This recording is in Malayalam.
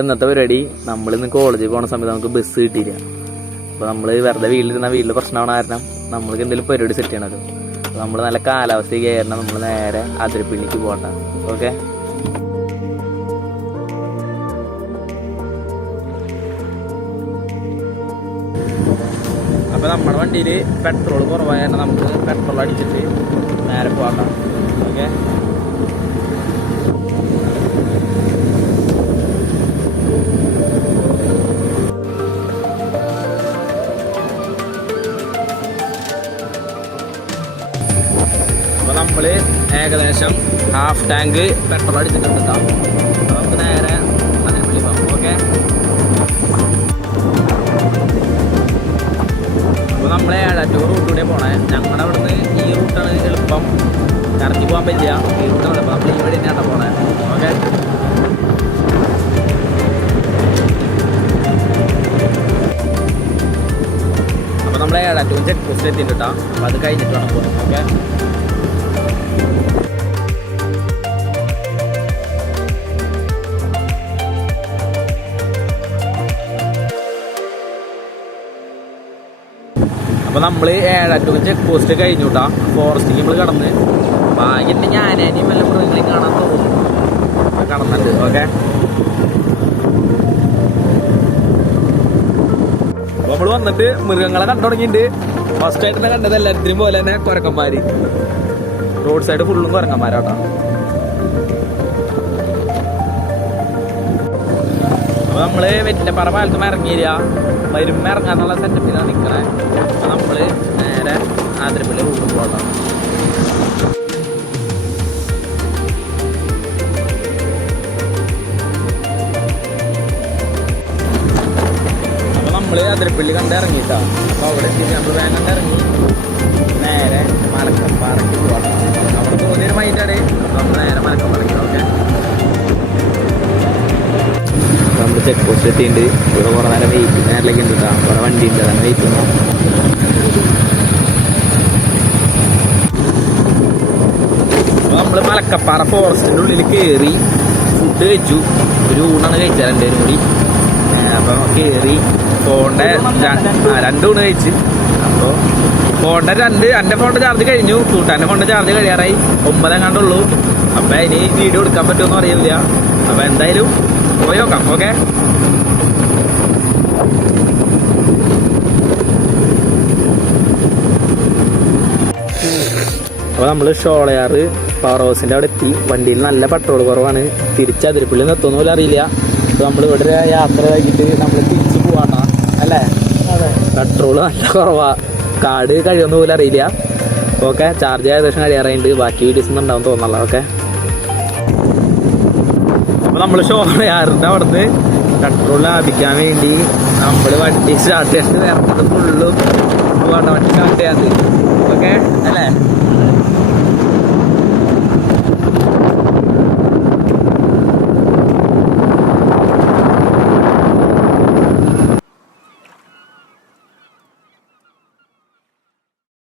ഇന്നത്തെ പരിപാടി നമ്മളിന്ന് കോളേജിൽ പോകുന്ന സമയത്ത് നമുക്ക് ബസ് കിട്ടിയില്ല. അപ്പോൾ നമ്മൾ വെറുതെ വീട്ടിൽ പ്രശ്നമാണ് കാരണം നമ്മൾക്ക് എന്തെങ്കിലും പരിപാടി സെറ്റ് ചെയ്യണമല്ലോ. അപ്പോൾ നമ്മൾ നല്ല കാലാവസ്ഥയ്ക്ക് കാരണം നമ്മൾ നേരെ അതിരപ്പള്ളിക്ക് പോകണ്ട. ഓക്കെ, അപ്പോൾ നമ്മുടെ വണ്ടിയിൽ പെട്രോൾ കുറവായ കാരണം നമുക്ക് പെട്രോൾ അടിച്ചിട്ട് നേരെ പോകണ്ട. ഓക്കെ, അപ്പോൾ നമ്മൾ ഏകദേശം ഹാഫ് ടാങ്ക് പെട്രോൾ അടിച്ചിട്ടുണ്ട്. നമുക്ക് നേരെ അതിരപ്പള്ളി പോകാം. ഓക്കെ, അപ്പോൾ നമ്മൾ ഏഴാറ്റൂർ റൂട്ടിലൂടെ പോണേ. ഞങ്ങളുടെ അവിടുന്ന് ഈ റൂട്ടാണ് എളുപ്പം, കറങ്ങി പോകാൻ പറ്റില്ല. ഈ റൂട്ടാണ് എളുപ്പം. നമ്മൾ ഇവിടെ തന്നെയാണ് പോണേ. ഓക്കെ, അപ്പോൾ നമ്മൾ ഏഴാറ്റൂർ ചെക്ക് പോസ്റ്റ് എത്തിയിട്ടാ. അപ്പോൾ അത് കഴിഞ്ഞിട്ട് വേണം പോകാം. ഓക്കെ, അപ്പോൾ നമ്മൾ ഏഴാറ്റൂർ ചെക്ക് പോസ്റ്റ് കഴിഞ്ഞുട്ടാ. ഫോറസ്റ്റിക്ക് നമ്മൾ കടന്ന് ഭാഗ്യൻ്റെ ഞാനേനെയും വല്ല മൃഗങ്ങളെയും കാണാൻ തോന്നുന്നു കടന്നുണ്ട്. ഓക്കെ, അപ്പോൾ നമ്മൾ വന്നിട്ട് മൃഗങ്ങളെ കണ്ടു തുടങ്ങിയിട്ടുണ്ട്. ഫസ്റ്റ് ആയിട്ട് തന്നെ കണ്ടത് എല്ലാത്തിനും പോലെ തന്നെ കുരക്കന്മാർ. റോഡ് സൈഡ് ഫുള്ളും കുരങ്ങന്മാരാട്ടോ. അപ്പോൾ നമ്മൾ വെറ്റിലപ്പാറ പാലത്തും ഇറങ്ങിയില്ല, വരുമ്പോ ഇറങ്ങാന്നുള്ള സെറ്റപ്പിലാണ് നിൽക്കണേ. അപ്പോൾ നമ്മൾ നേരെ ആതിരപ്പള്ളി റൂട്ടിൽ പോകണം. അപ്പോൾ നമ്മൾ അതിരപ്പള്ളി കണ്ട് ഇറങ്ങിയിട്ടാണ്. അപ്പോൾ അവിടെ എത്തിയിട്ട് നമ്മൾ വേഗം കണ്ട് ഇറങ്ങി നേരെ മലക്കപ്പാറയ്ക്ക് പോകണം. അവിടെ തോന്നിയൊരു മൈൻഡാണ്. നമ്മൾ നേരെ മലക്കപ്പാറയ്ക്ക്. ഓക്കെ, നമ്മൾ ചെക്ക് പോസ്റ്റ് എത്തിയിട്ടുണ്ട്. ഇവിടെ കുറേ നേരം വെയിറ്റ് നേരിലേക്ക് ഉണ്ട് കേട്ടോ. കുറേ വണ്ടി ഉണ്ട്, അതാണ് വെയിറ്റ് ചെയ്യുന്നത്. അപ്പോൾ നമ്മൾ മലക്കപ്പാറ ഫോറസ്റ്റിൻ്റെ ഉള്ളിൽ കയറി ഫുഡ് കഴിച്ചു. ഒരു ഊണാണ് കഴിച്ചത് രണ്ടുപേരും കൂടി. അപ്പോൾ കയറി ഫോണിൻ്റെ 2 ഊണ് കഴിച്ച്. അപ്പോൾ ഫോണിൻ്റെ എൻ്റെ ഫോണിൻ്റെ ചാർജ് കഴിഞ്ഞു, കൂട്ടാൻ്റെ ഫോണിൻ്റെ ചാർജ് കഴിയാറായി. 9 എങ്ങാണ്ടുള്ളൂ. അപ്പോൾ ഇനി വീഡിയോ എടുക്കാൻ പറ്റുമെന്ന് അറിയില്ല. അപ്പോൾ എന്തായാലും പോയി നോക്കാം. ഓക്കെ, അപ്പോൾ നമ്മൾ ഷോളയാറ് പവർ ഹൗസിൻ്റെ അവിടെ എത്തി. വണ്ടിയിൽ നല്ല പെട്രോൾ കുറവാണ്. തിരിച്ച് അതിരപ്പള്ളി നിർത്തുന്ന പോലെ അറിയില്ല. അപ്പോൾ നമ്മൾ ഇവിടെ യാത്ര കഴിഞ്ഞിട്ട് നമ്മൾ തിരിച്ച് പോവാണ് അല്ലേ. പെട്രോൾ നല്ല കുറവാണ്. കാർഡ് കഴിയുന്ന പോലെ അറിയില്ല. ഓക്കെ, ചാർജ് ഏകദേശം കഴിയാറായിട്ടുണ്ട്. ബാക്കി വീഡിയോസ് ഒന്നും ഉണ്ടാവും തോന്നല്ല. ഓക്കെ, അപ്പോൾ നമ്മൾ ഷോളയാറിൻ്റെ അവിടുന്ന് പെട്രോൾ ലാഭിക്കാൻ വേണ്ടി നമ്മൾ വണ്ടി സ്റ്റാർട്ട് ചെയ്തിട്ട് നേരത്തെ ഫുള്ളും പോകണ്ട വണ്ടി സ്റ്റാർട്ട് ചെയ്യാത്. ഓക്കെ അല്ലേ.